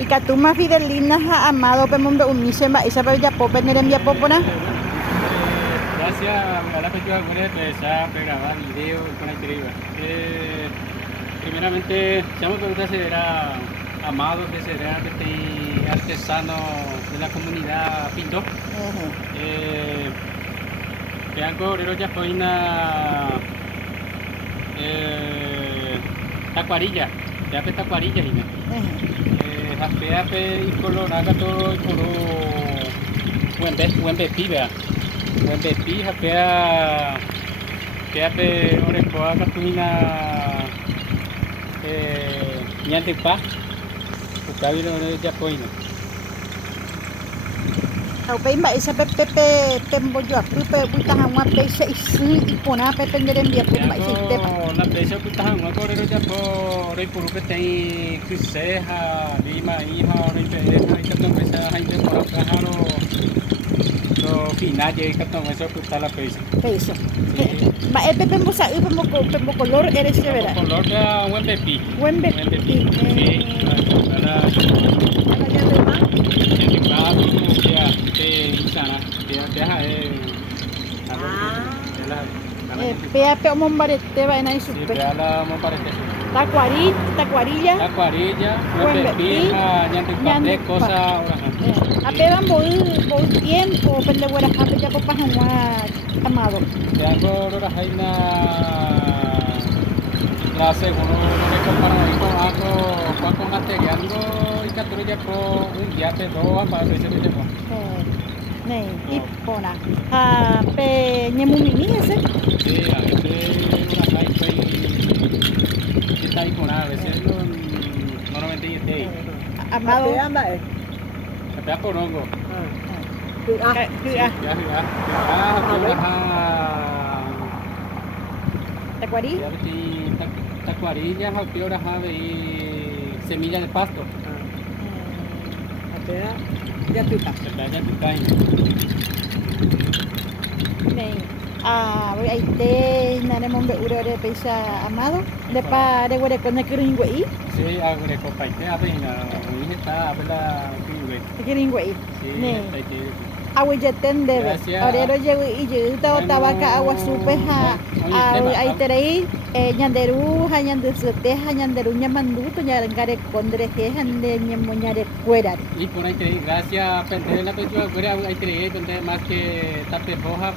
Y Catuma Fidelina Amado Pemombe Unisema, esa ya pope nerembia popona. Gracias a la pechuga ya grabar video con el increíble. Primeramente, estamos con usted será Amado, que será artesano de la comunidad Pinto. Que han cobrado ya fue una tacuarilla, ya pe tacuarilla y hape y color haga todo y color buen bepiva. Buen bepi hapea que hape orecoa catuina ñante pa ucabilo ya poino. Pemba esa pepe pemboyo apupe utahangwa pese isu ipona pepe nerembia pemba isitepa. La pese utahangwa correro ya po rei purupe tem criseja lima hija rei pereja y catón pesa gente por acá lo final ya catón eso puta la pese. Peso. Ma pepe pembo sa pembo color eres severa. Color ya buen bepi. Buen bepi. Pea pe omombarete va en ahí super. Tacuarilla. Buen bepi, ñante cosa. Apeban bol tiempo pende buena hape ya popa Amado. Te hago la jaina la seguro no le comparan ahí con algo con material y captura ya por un día te dos para ese tiempo. Này ipona. Pe ñemumini ese. Sí, a veces una jaina está ahí con a veces normalmente y este. Amado. Se pega por hongo. Tacuarí. Tacuarillas, alpioras, y semillas de pasto. Ya tuta. Voy a irte naremos de pesa Amado. De pa de huere con el kiringüey. Sí, agre copaite avena, hoy está la Kiringüey. Sí, Awiyeten debe. Orero llego y yo tabaca agua supe ahí terei ñanderu ñandesete ñanderu ñamandu to ñarangare condre que hande ñemoñare cuera. Y por ahí gracias, pende la pechuga, ahí más que tape hoja,